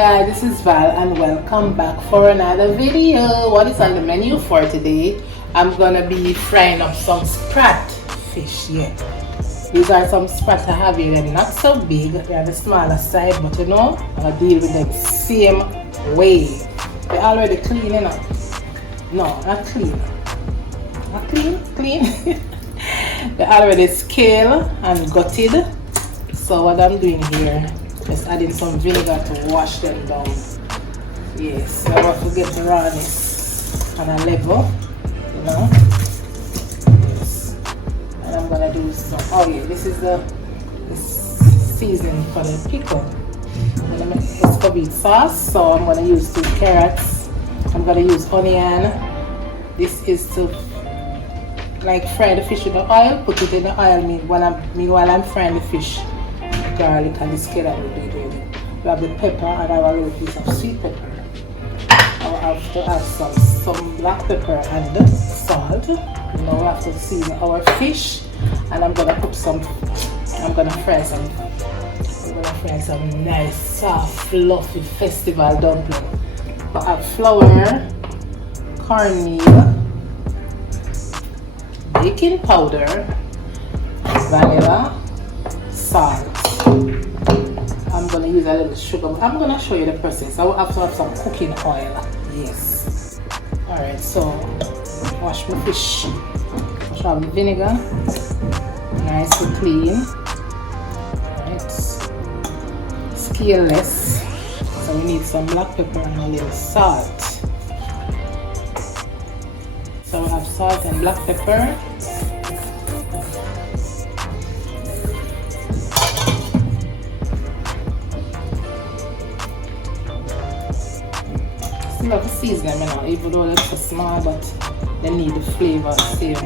guys, this is Val and welcome back for another video. What is on the menu for today? I'm gonna be frying up some sprat fish. Yeah, these are some sprat I have here. They're not so big, they're the smaller side, but you know, I'm gonna deal with them same way. They're already clean enough. No, not clean. Not clean, clean. They're already scaled and gutted. So what I'm doing here, just adding some vinegar to wash them down. Yes, never forget the rawness on a level, you know. Yes. And I'm gonna do some, oh yeah, this is the seasoning for the pickle. I'm gonna make Escovich sauce, so I'm gonna use 2 carrots. I'm gonna use onion. This is to like fry the fish with the oil, put it in the oil while I'm frying the fish. Garlic and this carrot will be good. We have the pepper and I have a little piece of sweet pepper. I will have to add some black pepper and salt. You know, we have to season our fish, and I'm gonna fry some nice soft fluffy festival dumpling. I have flour, cornmeal, baking powder, vanilla, salt. I'm going to use a little sugar. I'm going to show you the process. I will have to have some cooking oil. Yes. Alright, so wash my fish. Wash out the vinegar. Nice and clean. Alright. Scaleless. So we need some black pepper and a little salt. So we have salt and black pepper. Still have to season them, you know, even though they're so small, but they need the flavor same.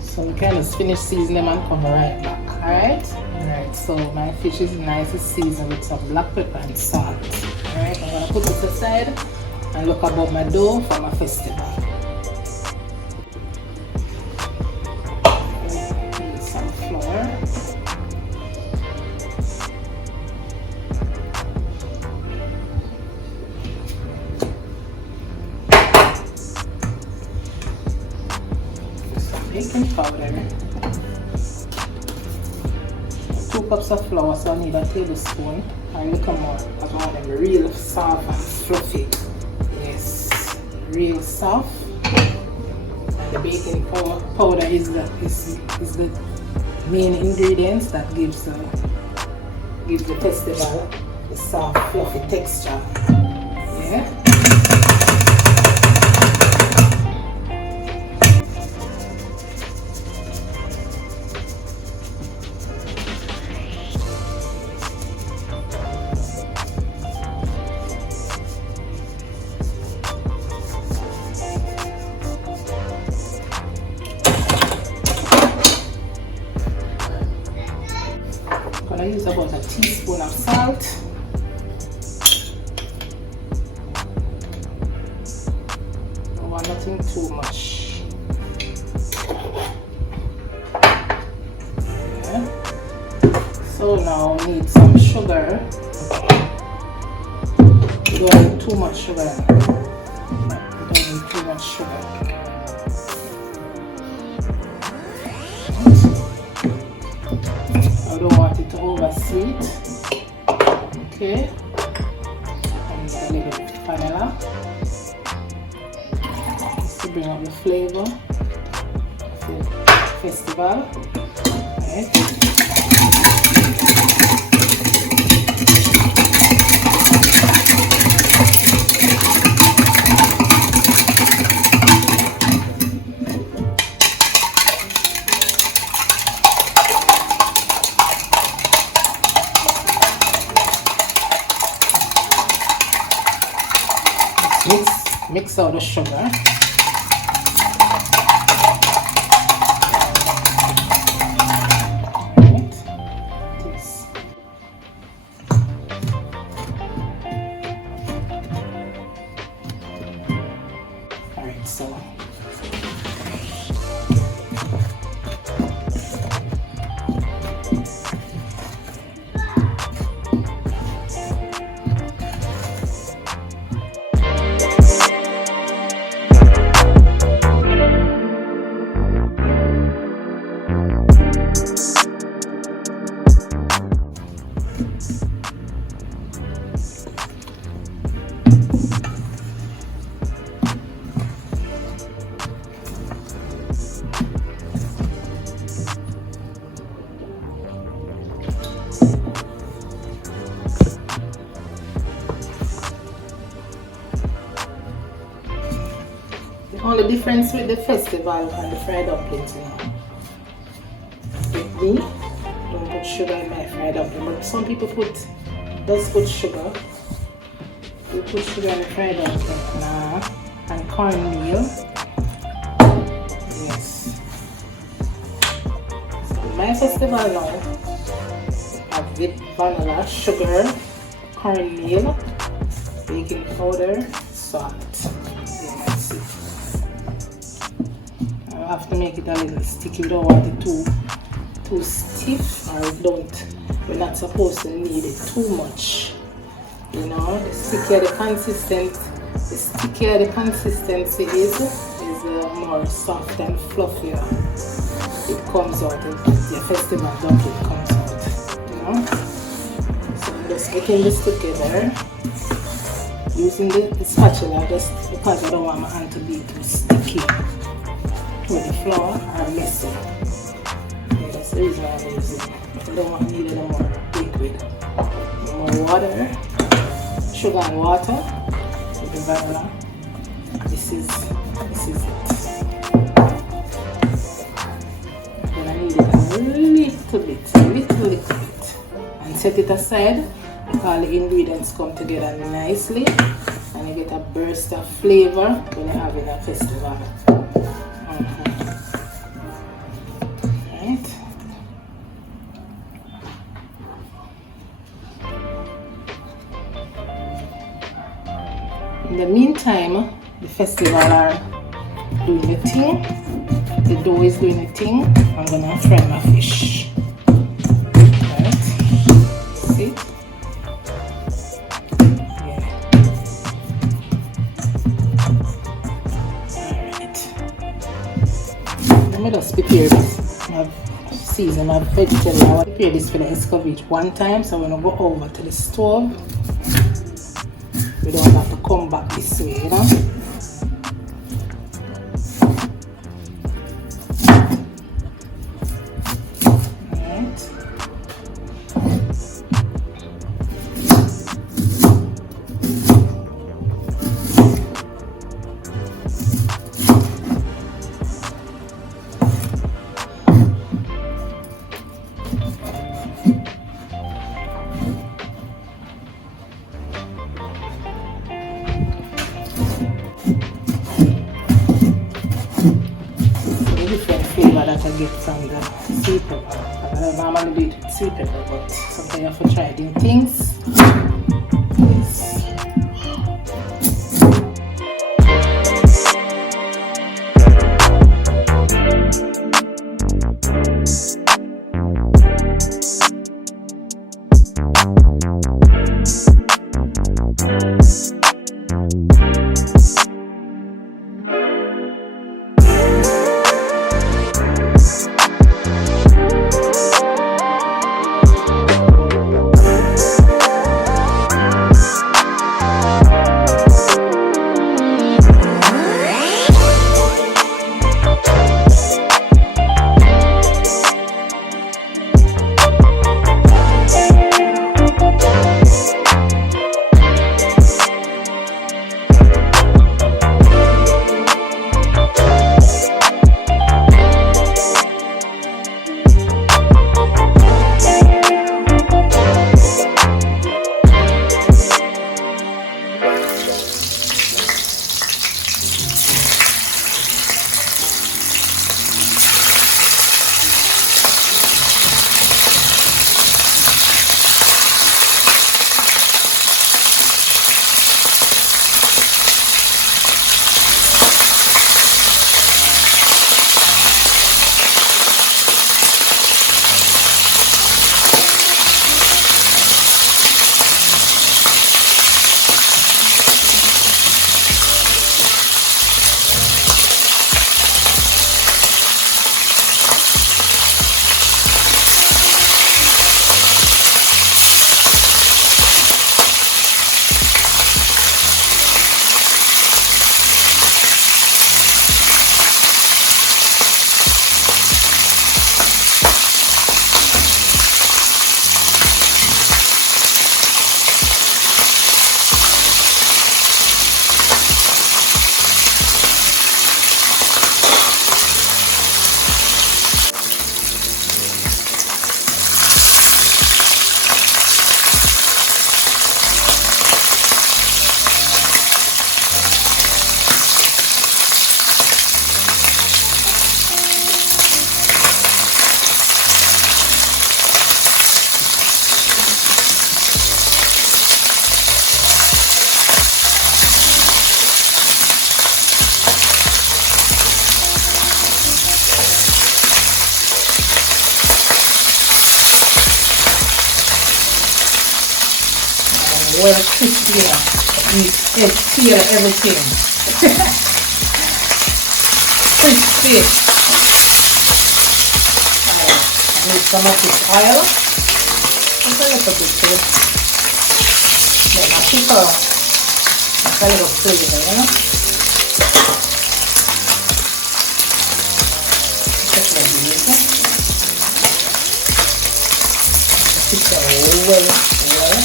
So we kind of finish seasoning them and come right back. Alright, so my fish is nice and seasoned with some black pepper and salt. Alright, I'm gonna put this aside and look about my dough for my festival. Some flour. Baking powder. 2 cups of flour, so I need a tablespoon and a little more because I want them real soft and fluffy. Yes, real soft. And the baking powder is the main ingredients that gives the festival the soft fluffy texture. Yeah. I use about a teaspoon of salt. Don't want nothing too much. Yeah. So now we need some sugar. We don't need too much sugar. We don't need too much sugar. I don't want it to over sweet. Okay. And a little bit of vanilla. Just to bring up the flavor of the festival. Right. Mix mix out the sugar. Alright, so the only difference with the festival and the fried dumplings, you know, with me, don't put sugar in my fried dumpling, but some people does put sugar. You put sugar in the fried dumpling, and cornmeal. Yes. So my festival now, I've with vanilla, sugar, cornmeal, baking powder, salt. That's it. I have to make it a little sticky. We don't want it too stiff, or we're not supposed to knead it too much. You know, the stickier the consistency is the more soft and fluffier it comes out. The festival dumpling comes out. You know, so I'm just getting this together using the spatula, just because I don't want my hand to be too sticky with the flour or messy. Yeah, that's the reason I'm using it. I don't want to need any more liquid. More water, sugar and water with the vanilla. This is it. Then I need it a little bit, and set it aside. All the ingredients come together nicely, and you get a burst of flavor when you're having a festival. Right. In the meantime, the festival are doing the thing. The dough is doing the thing. I'm gonna fry my fish. Right. See? Let me just prepare this. I've seasoned my vegetable. I want to prepare this for the Escovich one time, so I'm going to go over to the stove. We don't have to come back this way, you know. That I get from the sweet pepper. I don't normally do it with sweet pepper, but sometimes you have to try new things. Yes. well crispy, you know. It's peel everything. Crispy. I need some of this oil. Just a little bit too. Let my pickle. Just a little flavor, you know. Just like this. Pickle well done.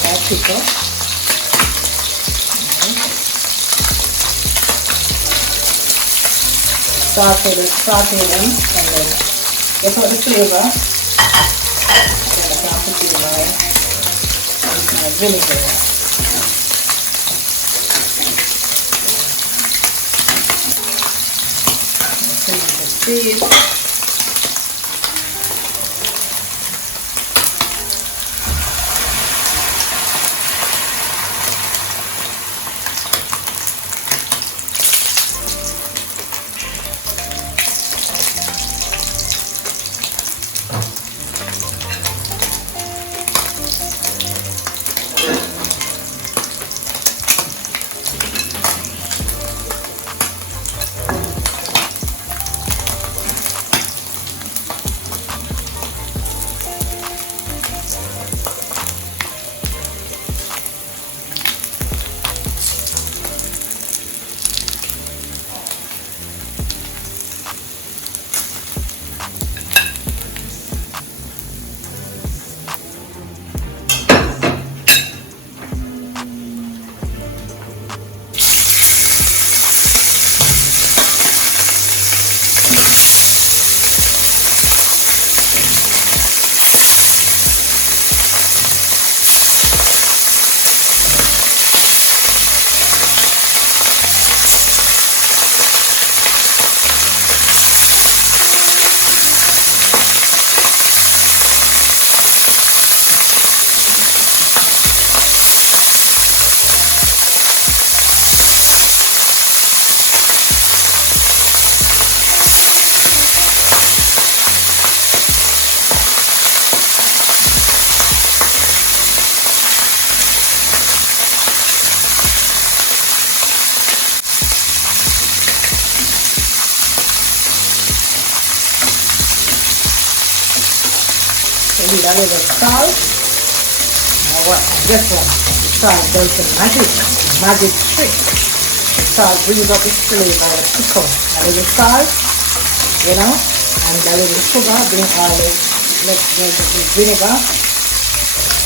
That pickle. Saute them and then get out the flavor. Then I can put it in my vinegar. Seed. We need a little salt. Now what? This one. The salt does the magic trick. The salt brings up the flavor of the pickle. A little salt, you know, and a little sugar bring all the vinegar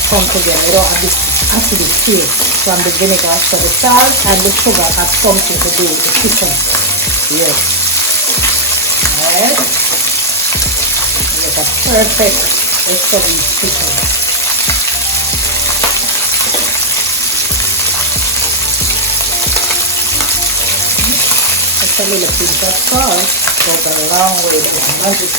come together. You don't have this acidic taste from the vinegar. So the salt and the sugar have something to do with the pickle. Yes. Alright. It's a perfect Escovich pickle. Just a little pinch of salt goes a long way to the magic.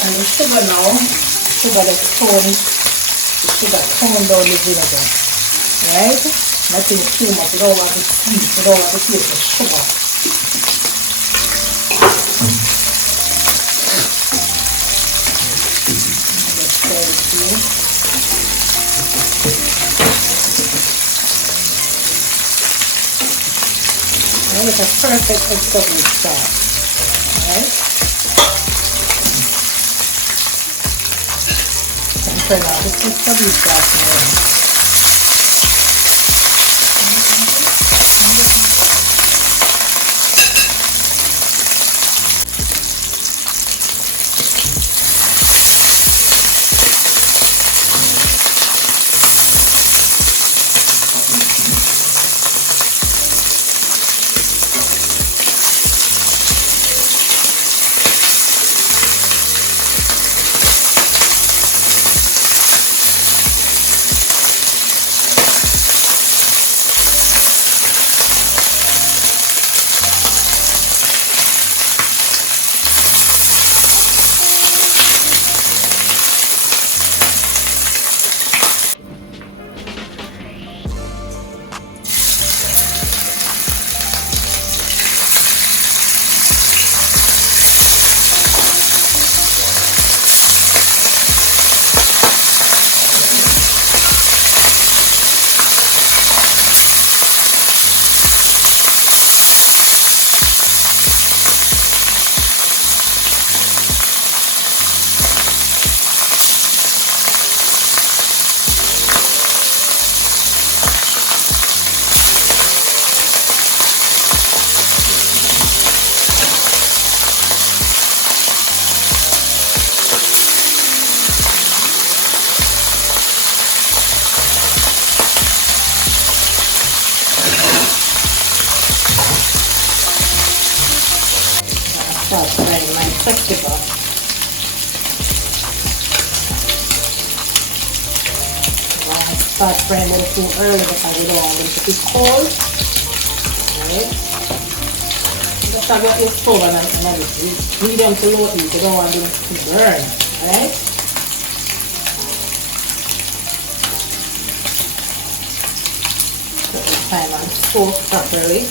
And the sugar now, the sugar tone down the vinegar. Right? Nothing too much. You don't want to sweet, you don't want to taste the sugar. It's a perfect Escovich sauce. Alright? And turn out this Escovich sauce now. acceptable. Start frying them too early because we don't want them to be cold. Right? Just have your stove and medium to low heat. You don't want them to burn. Right? Put the time and soak properly.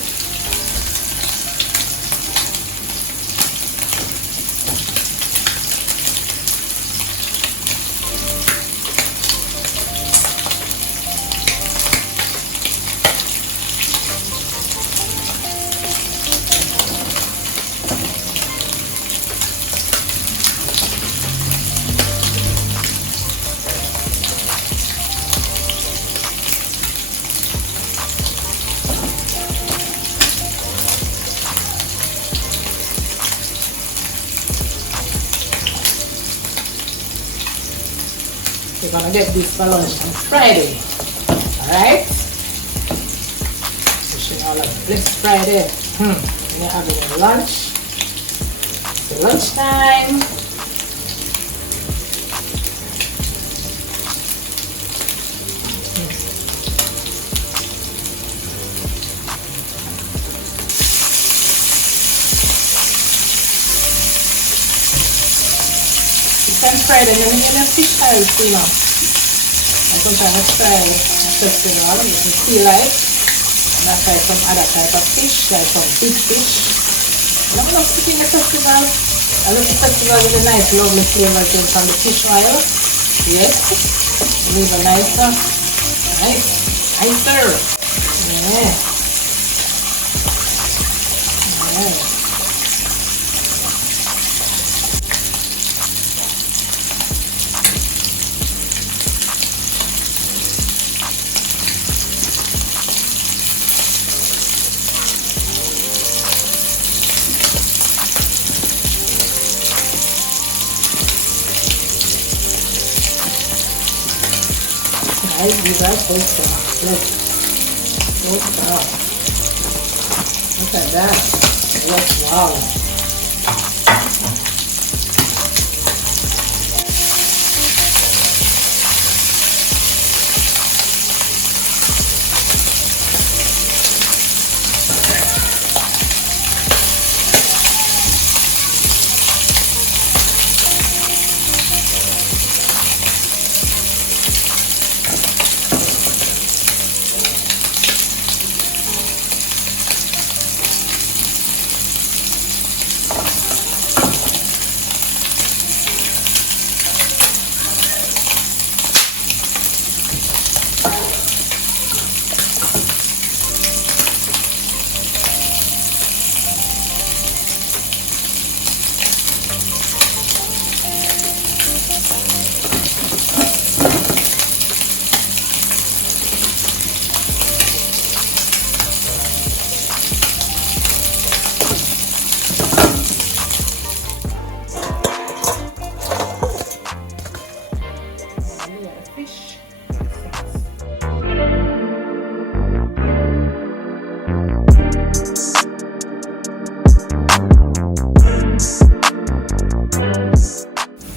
We're gonna get this for lunch on Friday. Alright? Wishing all a blessed Friday. We're having a lunch. It's lunchtime. It's Friday, and then you have fish oil, you know. And sometimes I try festival, you can see like, and I try some other type of fish, like some big fish. And I'm not cooking the festival. I love the festival with a nice lovely flavor from the fish oil. Yes. Leave a nicer. Nicer. Yeah. Yeah. These are so soft. Look. So soft. Look at that. Look, wow.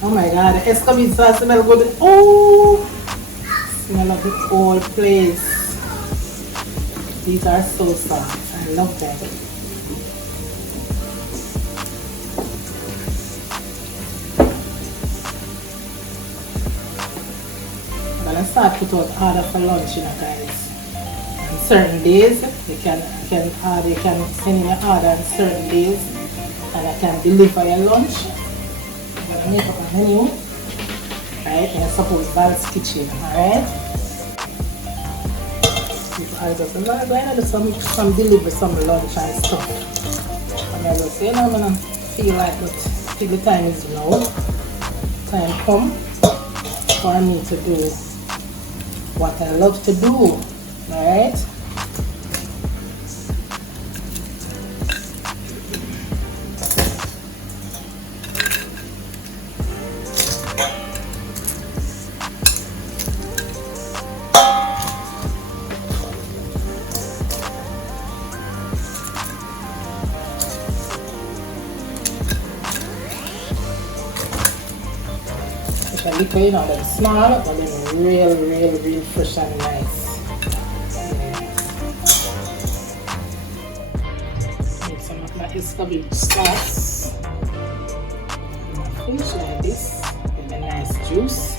Oh my god, the Escovich sauce smells good. Oh, smell of the whole place. These are so soft. I love them. I'm gonna start put out order for lunch, you know, guys. On certain days, you can send in your order on certain days, and I can deliver your lunch. Make up a menu, right? And support Val's Kitchen, alright? I just going to do some deliver some lunch and stuff. And I just say, I'm gonna feel like, but I think the time is now. Time come for me to do what I love to do, alright? little, you know, them small, but them real fresh and nice. Make some of my Escovich sauce. My fish like this, with a nice juice.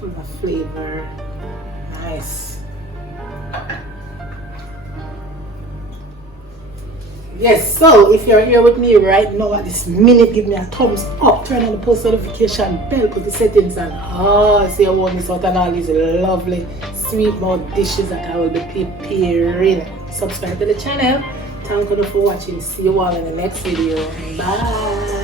Full of flavor, nice. Yes, so if you're here with me right now at this minute, give me a thumbs up, turn on the post notification bell, put the settings on. So you won't miss out on all these lovely sweet mouth dishes that I will be preparing. Subscribe to the channel. Thank you for watching. See you all in the next video. Bye.